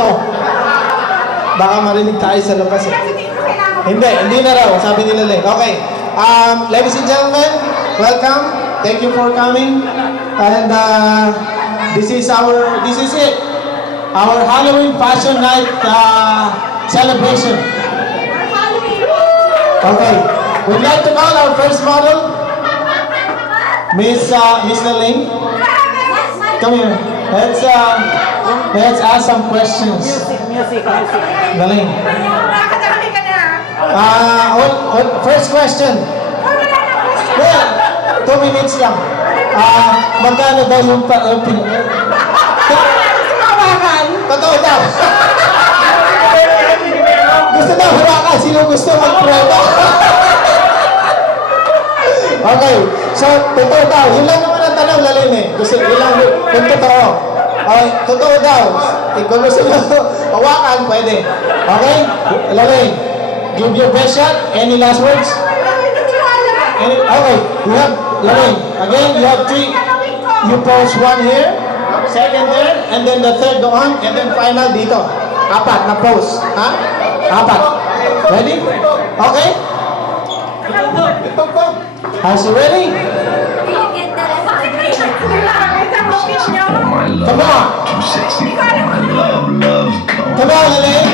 gusto. Baka marinig tayo sa labas. Eh. Hindi na raw. Sabi nila Lane. Okay. Ladies and gentlemen, welcome. Thank you for coming. And this is it. Our Halloween Fashion Night celebration. Okay. We'd like to call our first model, Miss Lane. Come here. Let's ask some questions. Music. Lane. First question. Well, 2 minutes lang. Magkano daw yung Totoo daw. Gusto daw hawakan. Sino gusto mag-prova? Okay. So, totoo daw. Yun lang naman ang tanong, Lalin eh. Gusto ilang kung totoo. Okay, totoo daw. Kung gusto nyo hawakan, pwede. Okay? Lalin, give your best shot. Any last words? Okay. You have, Lalin, again, you have 3. You pose 1 here. Second there, and then the third doon, and then final dito. 4 na pose. Ha? 4. Ready? Okay? Are you ready? Come on. Come on, Elaine.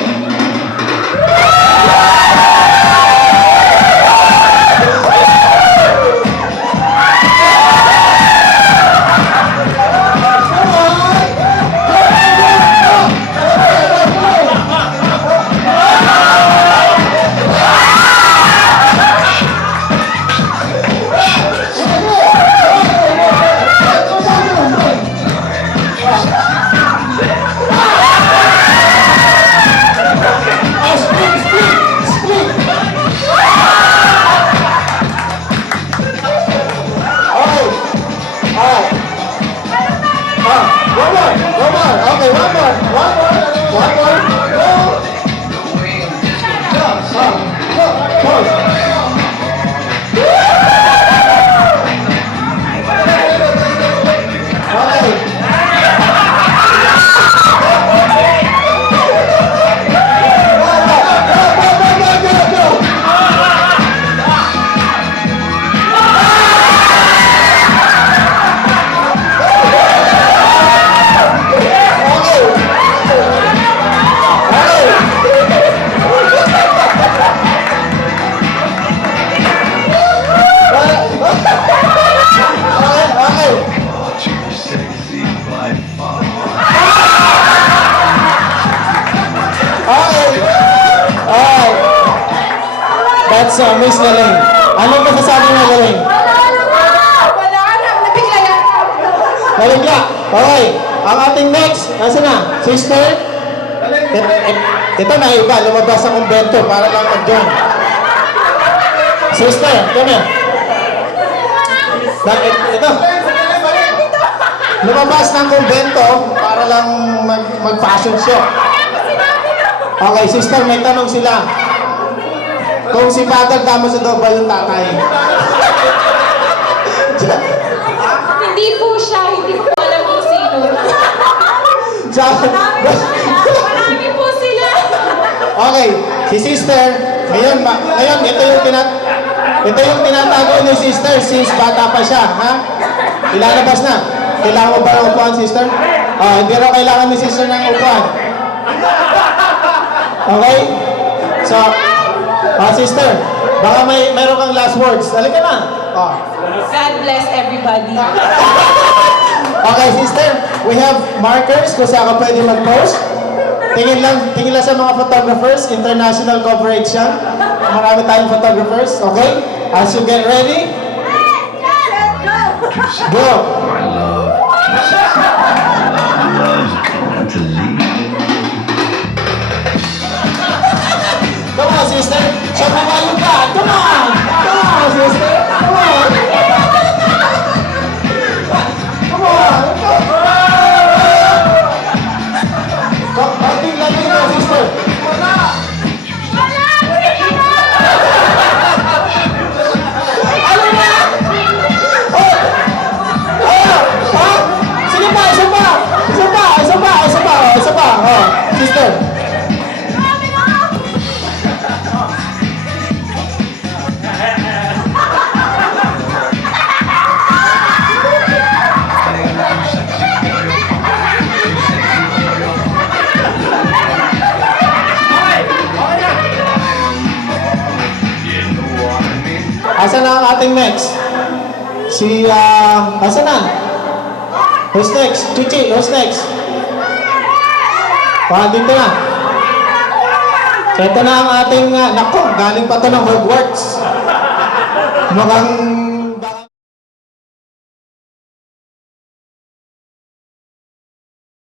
That's Miss Lalane. Anong masasabi mo, Lalane? Wala na, nabigla yan. Nabigla. Okay. Ang ating next, nasa na? Sister? Ito na iba, lumabas sa kumbento para lang mag-join. Sister, come here. Ito. Lumabas ng kumbento para lang mag-fashion show. Okay, sister, may tanong sila. Kung si Father Damo sa Doba yung tatay. Hindi po siya, hindi ko alam kung sino. Marami po sila. Okay, si sister, ngayon ito yung tinatago ni sister since bata pa siya, ha? Ilalabas na. Kailangan mo ba ng upuan, sister? Hindi raw kailangan ni sister ng upuan. Okay? So, sister, baka mayroon kang last words. Halika na. God bless everybody. Okay, sister, we have markers kung saan ka pwede mag-post. Tingin lang sa mga photographers, international coverage yan. Marami tayong photographers, okay? As you get ready, go! Come on, sister. Siya pamayo ka. Come on. Come on, sister. Come on. Come on. Konting lagi na, sister. Ano na? Oh! Asan na ang ating next? Si, asan na? Who's next? Chichi, who's next? Dito na. Ito na ang ating, nako, galing pa to ng Hogwarts. Mukhang